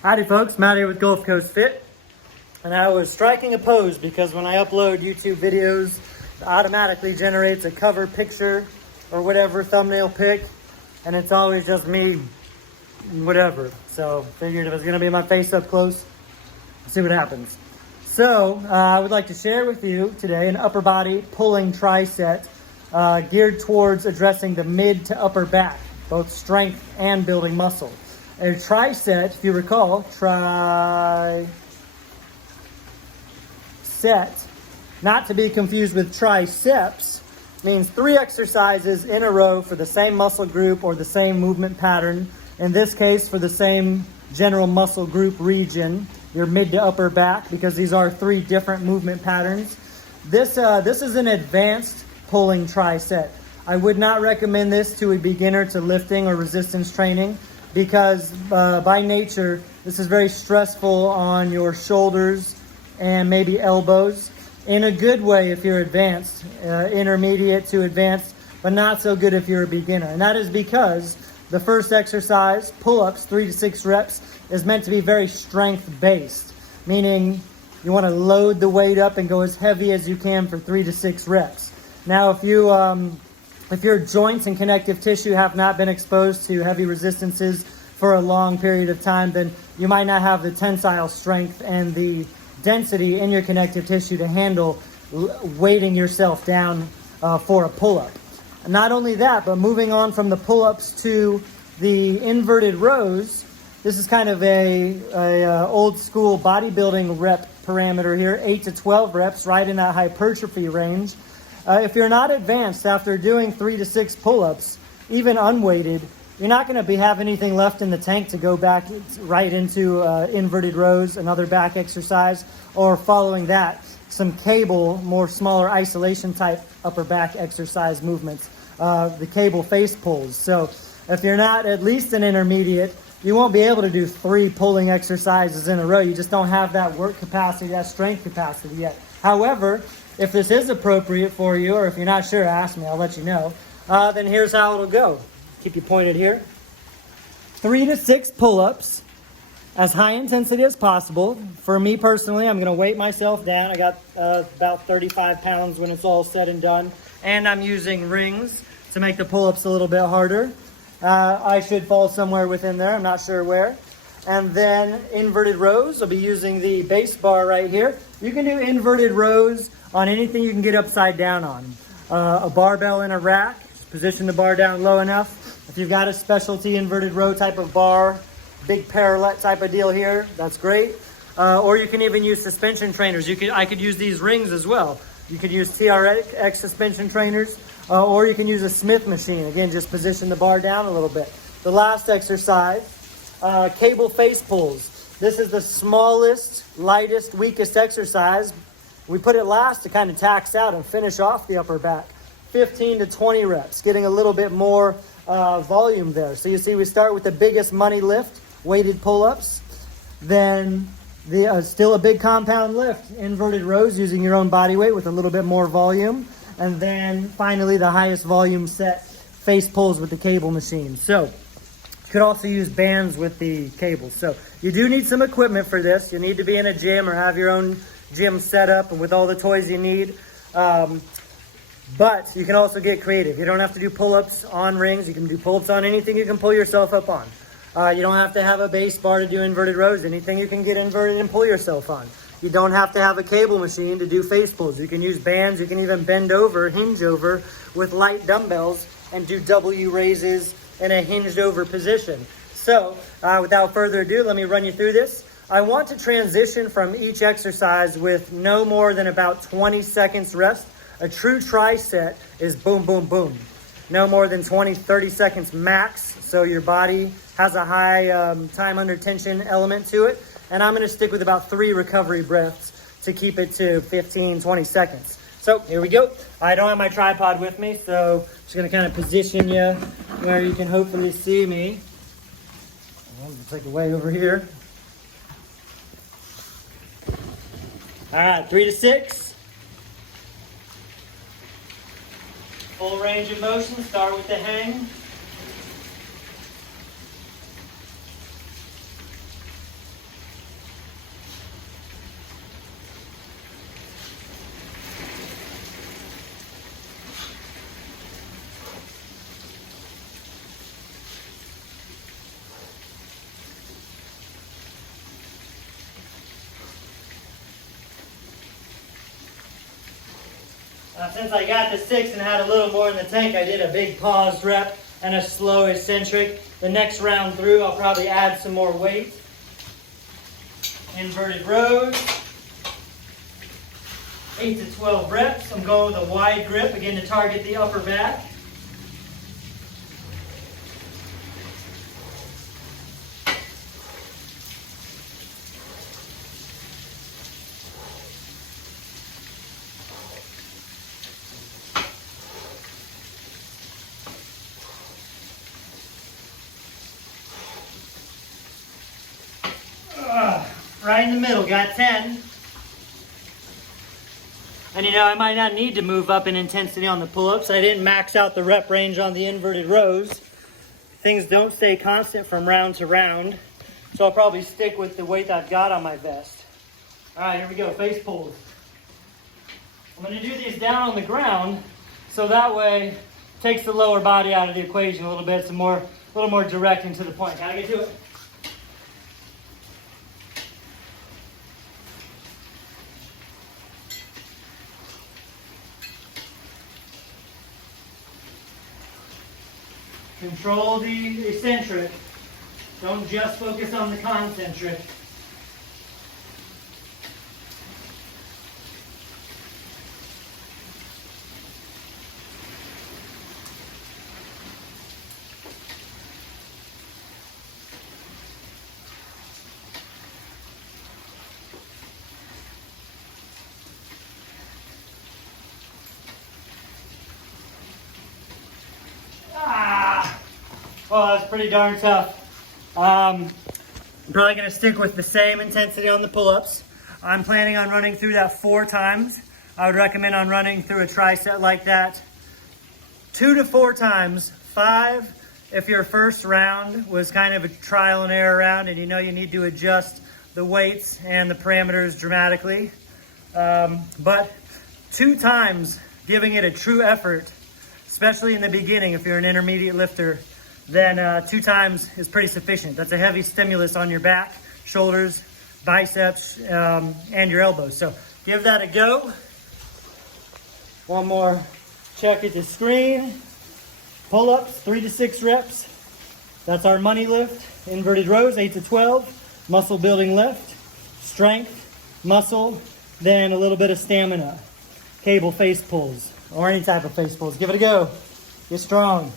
Howdy folks, Matt here with Gulf Coast Fit. And I was striking a pose because when I upload YouTube videos, it automatically generates a cover picture or whatever thumbnail pic. And it's always just me, whatever. So figured if it's gonna be my face up close, see what happens. So I would like to share with you today an upper body pulling tri-set geared towards addressing the mid to upper back, both strength and building muscle. A tri-set, if you recall, tri-set, not to be confused with triceps, means 3 exercises in a row for the same muscle group or the same movement pattern. In this case, for the same general muscle group region, your mid to upper back, because these are 3 different movement patterns. This is an advanced pulling tri-set. I would not recommend this to a beginner to lifting or resistance training, because by nature, this is very stressful on your shoulders and maybe elbows. In a good way if you're advanced, intermediate to advanced, but not so good if you're a beginner. And that is because the first exercise, pull-ups, 3 to 6 reps, is meant to be very strength-based, meaning you want to load the weight up and go as heavy as you can for 3 to 6 reps. Now, if your joints and connective tissue have not been exposed to heavy resistances for a long period of time, then you might not have the tensile strength and the density in your connective tissue to handle weighting yourself down for a pull-up. Not only that, but moving on from the pull-ups to the inverted rows, this is kind of a old school bodybuilding rep parameter here, 8 to 12 reps, right in that hypertrophy range. If you're not advanced after doing 3 to 6 pull-ups, even unweighted, you're not going to have anything left in the tank to go back right into inverted rows, another back exercise, or following that, some cable, more smaller isolation type upper back exercise movements, the cable face pulls. So if you're not at least an intermediate, you won't be able to do 3 pulling exercises in a row. You just don't have that work capacity, that strength capacity yet. However, if this is appropriate for you, or if you're not sure, ask me, I'll let you know. Then here's how it'll go. Keep you pointed here. 3 to 6 pull-ups, as high intensity as possible. For me personally, I'm going to weight myself down. I got about 35 pounds when it's all said and done. And I'm using rings to make the pull-ups a little bit harder. I should fall somewhere within there. I'm not sure where. And then inverted rows, I'll be using the base bar right here. You can do inverted rows on anything you can get upside down on. A barbell in a rack, just position the bar down low enough. If you've got a specialty inverted row type of bar, big parallel type of deal here, that's great. Or you can even use suspension trainers. I could use these rings as well. You could use TRX suspension trainers, or you can use a Smith machine. Again, just position the bar down a little bit. The last exercise, cable face pulls. This is the smallest, lightest, weakest exercise. We put it last to kind of tax out and finish off the upper back. 15 to 20 reps, getting a little bit more volume there. So you see we start with the biggest money lift, weighted pull-ups. Then still a big compound lift, inverted rows using your own body weight with a little bit more volume. And then finally the highest volume set, face pulls with the cable machine. So you could also use bands with the cables. So you do need some equipment for this. You need to be in a gym or have your own gym set up and with all the toys you need. But you can also get creative. You don't have to do pull-ups on rings. You can do pull-ups on anything you can pull yourself up on. You don't have to have a base bar to do inverted rows. Anything you can get inverted and pull yourself on. You don't have to have a cable machine to do face pulls. You can use bands. You can even bend over, hinge over with light dumbbells and do W raises in a hinged over position. So without further ado, let me run you through this. I want to transition from each exercise with no more than about 20 seconds rest. A true tri-set is boom, boom, boom. No more than 20, 30 seconds max, so your body has a high time under tension element to it. And I'm going to stick with about 3 recovery breaths to keep it to 15, 20 seconds. So here we go. I don't have my tripod with me, so I'm just going to kind of position you where you can hopefully see me. I'll take it way over here. All right, 3 to 6. Full range of motion. Start with the hang. Since I got to 6 and had a little more in the tank, I did a big paused rep and a slow eccentric. The next round through, I'll probably add some more weight. Inverted rows. 8 to 12 reps. I'm going with a wide grip, again to target the upper back. Right in the middle, got 10. And you know, I might not need to move up in intensity on the pull-ups. I didn't max out the rep range on the inverted rows. Things don't stay constant from round to round. So I'll probably stick with the weight I've got on my vest. All right, here we go, face pulls. I'm gonna do these down on the ground, so that way it takes the lower body out of the equation a little bit. It's a little more direct and to the point. Gotta get to it. Control the eccentric. Don't just focus on the concentric. Oh, that's pretty darn tough. I'm probably going to stick with the same intensity on the pull-ups. I'm planning on running through that 4 times. I would recommend on running through a tri-set like that 2 to 4 times. 5 if your first round was kind of a trial and error round and you know you need to adjust the weights and the parameters dramatically. But 2 times giving it a true effort, especially in the beginning if you're an intermediate lifter, then 2 times is pretty sufficient. That's a heavy stimulus on your back, shoulders, biceps, and your elbows. So give that a go. One more check at the screen. Pull-ups, 3 to 6 reps. That's our money lift. Inverted rows, 8 to 12. Muscle building lift. Strength, muscle, then a little bit of stamina. Cable face pulls, or any type of face pulls. Give it a go. Get strong.